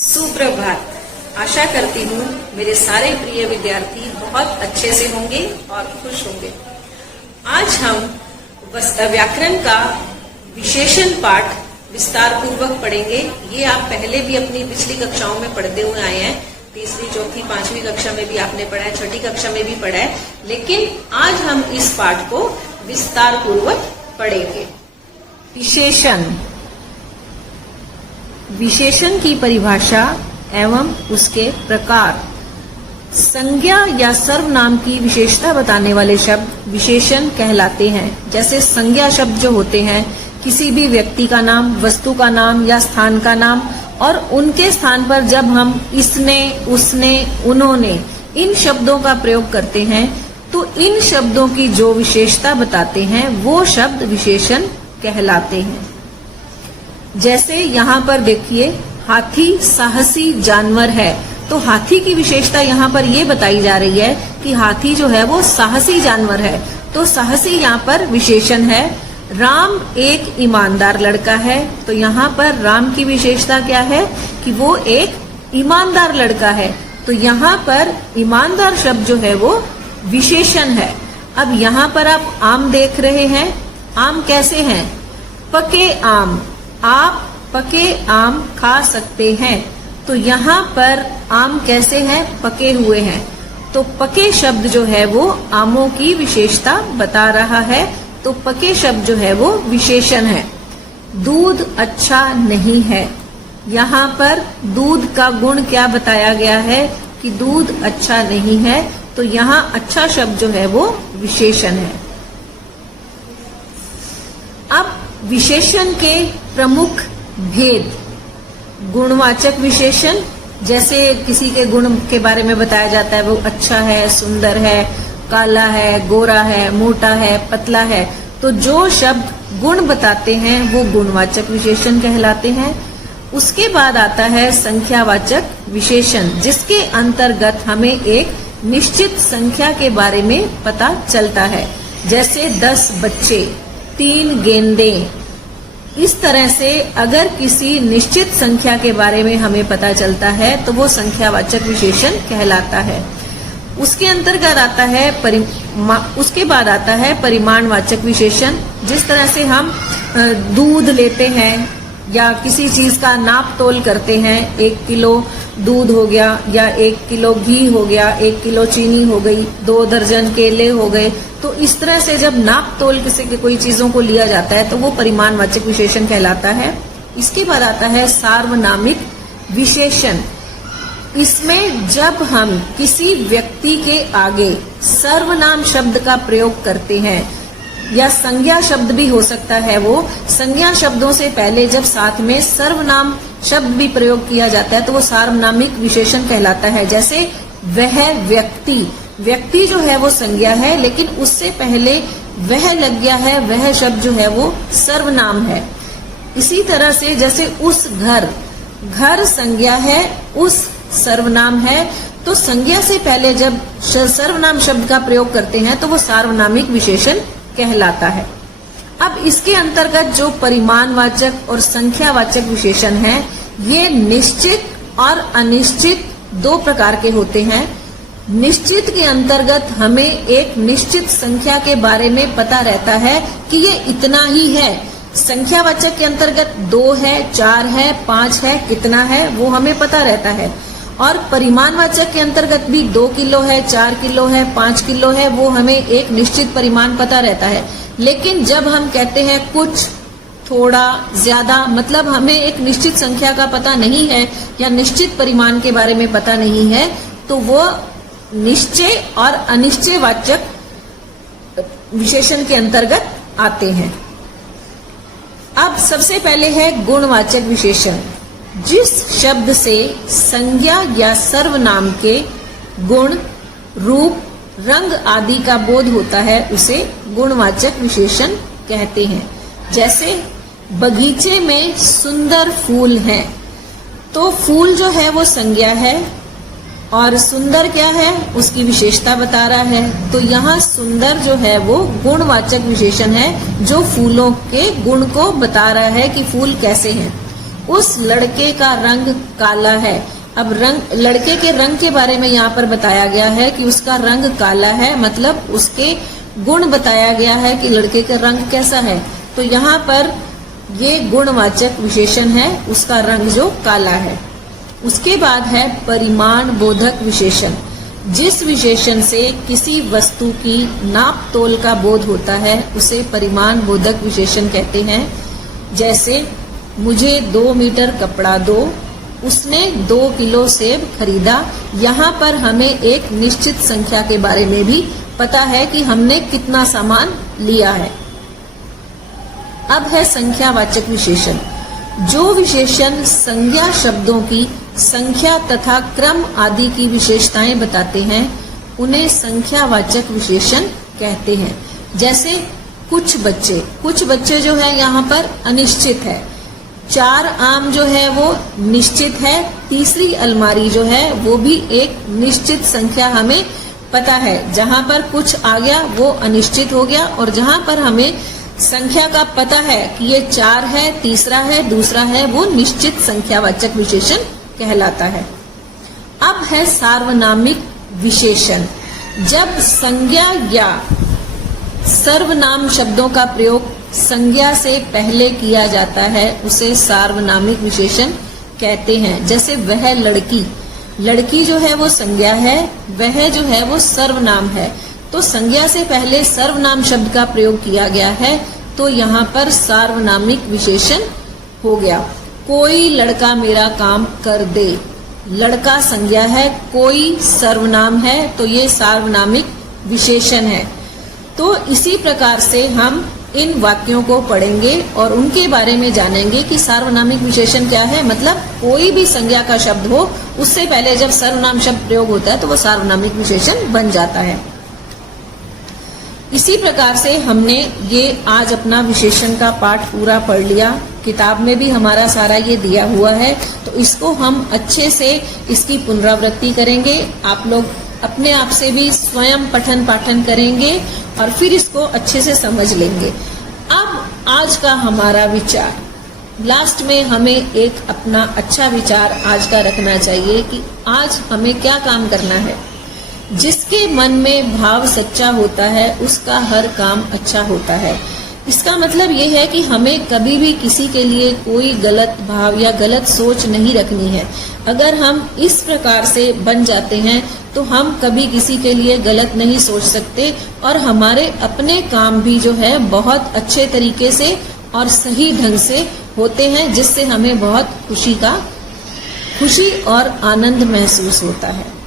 सुप्रभात। आशा करती हूँ मेरे सारे प्रिय विद्यार्थी बहुत अच्छे से होंगे और खुश होंगे। आज हम व्याकरण का विशेषण पाठ विस्तार पूर्वक पढ़ेंगे। ये आप पहले भी अपनी पिछली कक्षाओं में पढ़ते हुए आए हैं। तीसरी, चौथी, पांचवी कक्षा में भी आपने पढ़ा है, छठी कक्षा में भी पढ़ा है, लेकिन आज हम इस पाठ को विस्तार पूर्वक पढ़ेंगे। विशेषण। विशेषण की परिभाषा एवं उसके प्रकार। संज्ञा या सर्वनाम की विशेषता बताने वाले शब्द विशेषण कहलाते हैं। जैसे संज्ञा शब्द जो होते हैं, किसी भी व्यक्ति का नाम, वस्तु का नाम या स्थान का नाम, और उनके स्थान पर जब हम इसने, उसने, उन्होंने इन शब्दों का प्रयोग करते हैं तो इन शब्दों की जो विशेषता बताते हैं वो शब्द विशेषण कहलाते हैं। जैसे यहाँ पर देखिए, हाथी साहसी जानवर है, तो हाथी की विशेषता यहाँ पर ये बताई जा रही है कि हाथी जो है वो साहसी जानवर है, तो साहसी यहाँ पर विशेषण है। राम एक ईमानदार लड़का है, तो यहाँ पर राम की विशेषता क्या है कि वो एक ईमानदार लड़का है, तो यहाँ पर ईमानदार शब्द जो है वो विशेषण है। अब यहाँ पर आप आम देख रहे हैं, आम कैसे हैं? पके आम। आप पके आम खा सकते हैं, तो यहाँ पर आम कैसे हैं? पके हुए हैं, तो पके शब्द जो है वो आमों की विशेषता बता रहा है, तो पके शब्द जो है वो विशेषण है। दूध अच्छा नहीं है, यहाँ पर दूध का गुण क्या बताया गया है कि दूध अच्छा नहीं है, तो यहाँ अच्छा शब्द जो है वो विशेषण है। अब विशेषण के प्रमुख भेद। गुणवाचक विशेषण, जैसे किसी के गुण के बारे में बताया जाता है, वो अच्छा है, सुंदर है, काला है, गोरा है, मोटा है, पतला है, तो जो शब्द गुण बताते हैं वो गुणवाचक विशेषण कहलाते हैं। उसके बाद आता है संख्यावाचक विशेषण, जिसके अंतर्गत हमें एक निश्चित संख्या के बारे में पता चलता है। जैसे 10 बच्चे, 3 गेंदें। इस तरह से अगर किसी निश्चित संख्या के बारे में हमें पता चलता है तो वो संख्यावाचक विशेषण कहलाता है। उसके अंतर्गत आता है उसके बाद आता है परिमाणवाचक विशेषण। जिस तरह से हम दूध लेते हैं या किसी चीज का नाप तोल करते हैं, 1 किलो दूध हो गया या 1 किलो घी हो गया, 1 किलो चीनी हो गई, 2 दर्जन केले हो गए, तो इस तरह से जब नाप तोल किसी के कोई चीजों को लिया जाता है तो वो परिमाणवाचक विशेषण कहलाता है। इसके बाद आता है सार्वनामिक विशेषण। इसमें जब हम किसी व्यक्ति के आगे सर्वनाम शब्द का प्रयोग करते हैं, या संज्ञा शब्द भी हो सकता है, वो संज्ञा शब्दों से पहले जब साथ में सर्वनाम शब्द भी प्रयोग किया जाता है तो वो सार्वनामिक विशेषण कहलाता है। जैसे वह व्यक्ति, व्यक्ति जो है वो संज्ञा है, लेकिन उससे पहले वह लग गया है, वह शब्द जो है वो सर्वनाम है। इसी तरह से जैसे उस घर, घर संज्ञा है, उस सर्वनाम है, तो संज्ञा से पहले जब सर्वनाम शब्द का प्रयोग करते हैं तो वो सार्वनामिक विशेषण कहलाता है। अब इसके अंतर्गत जो परिमाणवाचक और संख्यावाचक विशेषण हैं, ये निश्चित और अनिश्चित 2 प्रकार के होते हैं। निश्चित के अंतर्गत हमें एक निश्चित संख्या के बारे में पता रहता है कि ये इतना ही है। संख्यावाचक के अंतर्गत 2 है, 4 है, 5 है, कितना है वो हमें पता रहता है। और परिमाणवाचक के अंतर्गत भी 2 किलो है, 4 किलो है, 5 किलो है, वो हमें एक निश्चित परिमाण पता रहता है। लेकिन जब हम कहते हैं कुछ, थोड़ा, ज्यादा, मतलब हमें एक निश्चित संख्या का पता नहीं है या निश्चित परिमाण के बारे में पता नहीं है, तो वो निश्चय और अनिश्चयवाचक विशेषण के अंतर्गत आते हैं। अब सबसे पहले है गुणवाचक विशेषण। जिस शब्द से संज्ञा या सर्वनाम के गुण, रूप, रंग आदि का बोध होता है उसे गुणवाचक विशेषण कहते हैं। जैसे बगीचे में सुंदर फूल हैं, तो फूल जो है वो संज्ञा है और सुंदर क्या है, उसकी विशेषता बता रहा है। तो यहाँ सुंदर जो है वो गुणवाचक विशेषण है, जो फूलों के गुण को बता रहा है कि फूल कैसे हैं। उस लड़के का रंग काला है। अब लड़के के रंग के बारे में यहाँ पर बताया गया है कि उसका रंग काला है, मतलब उसके गुण बताया गया है कि लड़के का रंग कैसा है। तो यहाँ पर ये गुणवाचक विशेषण है, उसका रंग जो काला है। उसके बाद है परिमाण बोधक विशेषण। जिस विशेषण से किसी वस्तु की नाप तोल का बोध होता है उसे परिमाण बोधक विशेषण कहते हैं। जैसे मुझे 2 मीटर कपड़ा दो, उसने 2 किलो सेब खरीदा। यहाँ पर हमें एक निश्चित संख्या के बारे में भी पता है कि हमने कितना सामान लिया है। अब है संख्यावाचक विशेषण। जो विशेषण संज्ञा शब्दों की संख्या तथा क्रम आदि की विशेषताएं बताते हैं उन्हें संख्यावाचक विशेषण कहते हैं। जैसे कुछ बच्चे जो है यहाँ पर अनिश्चित है। 4 आम जो है वो निश्चित है। तीसरी अलमारी जो है वो भी एक निश्चित संख्या हमें पता है। जहां पर कुछ आ गया वो अनिश्चित हो गया, और जहां पर हमें संख्या का पता है कि ये 4 है, तीसरा है, दूसरा है, वो निश्चित संख्यावाचक विशेषण कहलाता है। अब है सार्वनामिक विशेषण। जब संज्ञा या सर्वनाम शब्दों का प्रयोग संज्ञा से पहले किया जाता है उसे सार्वनामिक विशेषण कहते हैं। जैसे वह लड़की जो है वो संज्ञा है, वह जो है वो सर्वनाम है। तो संज्ञा से पहले सर्वनाम शब्द का प्रयोग किया गया है, तो यहाँ पर सार्वनामिक विशेषण हो गया। कोई लड़का मेरा काम कर दे। लड़का संज्ञा है, कोई सर्वनाम है, तो ये सार्वनामिक विशेषण है। तो इसी प्रकार से हम इन वाक्यों को पढ़ेंगे और उनके बारे में जानेंगे कि सार्वनामिक विशेषण क्या है। मतलब कोई भी संज्ञा का शब्द हो, उससे पहले जब सर्वनाम शब्द प्रयोग होता है तो वो सार्वनामिक विशेषण बन जाता है। इसी प्रकार से हमने ये आज अपना विशेषण का पाठ पूरा पढ़ लिया। किताब में भी हमारा सारा ये दिया हुआ है, तो इसको हम अच्छे से इसकी पुनरावृत्ति करेंगे। आप लोग अपने आप से भी स्वयं पठन पाठन करेंगे और फिर इसको अच्छे से समझ लेंगे। अब आज का हमारा विचार, लास्ट में हमें एक अपना अच्छा विचार आज का रखना चाहिए कि आज हमें क्या काम करना है। जिसके मन में भाव सच्चा होता है उसका हर काम अच्छा होता है। इसका मतलब ये है कि हमें कभी भी किसी के लिए कोई गलत भाव या गलत सोच नहीं रखनी है। अगर हम इस प्रकार से बन जाते हैं तो हम कभी किसी के लिए गलत नहीं सोच सकते, और हमारे अपने काम भी जो है बहुत अच्छे तरीके से और सही ढंग से होते हैं, जिससे हमें बहुत खुशी और आनंद महसूस होता है।